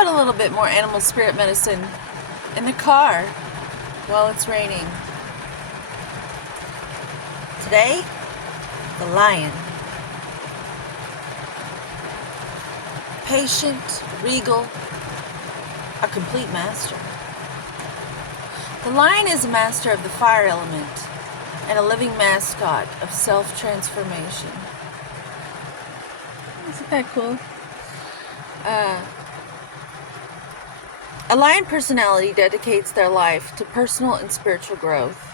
about a little bit more animal spirit medicine in the car while it's raining? Today, the lion. Patient, regal, a complete master. The lion is a master of the fire element and a living mascot of self-transformation. Isn't that cool? A lion personality dedicates their life to personal and spiritual growth.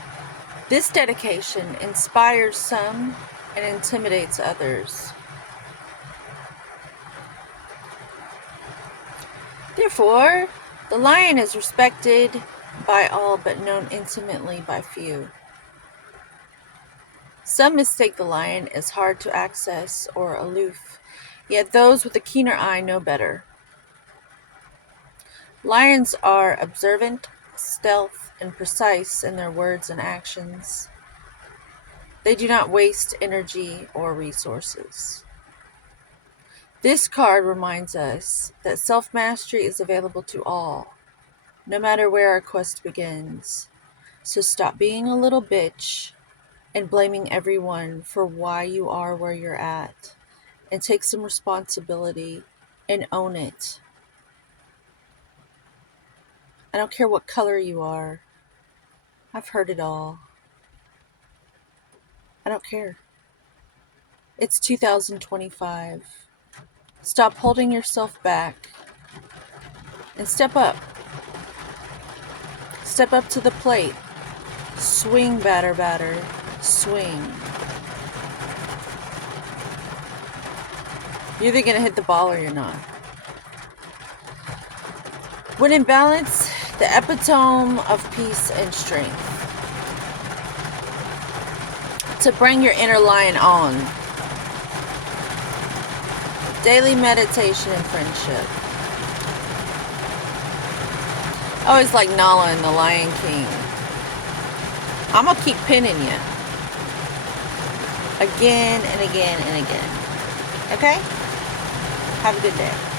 This dedication inspires some and intimidates others. Therefore, the lion is respected by all but known intimately by few. Some mistake the lion as hard to access or aloof, yet those with a keener eye know better. Lions are observant, stealth, and precise in their words and actions. They do not waste energy or resources. This card reminds us that self-mastery is available to all, no matter where our quest begins. So stop being a little bitch and blaming everyone for why you are where you're at, and take some responsibility and own it. I don't care what color you are. I've heard it all. I don't care. It's 2025. Stop holding yourself back and step up. Step up to the plate. Swing, batter, batter. Swing. You're either going to hit the ball or you're not. When in balance, the epitome of peace and strength. To bring your inner lion on. Daily meditation and friendship. I always like Nala and the Lion King. I'm going to keep pinning you. Again and again and again. Okay? Have a good day.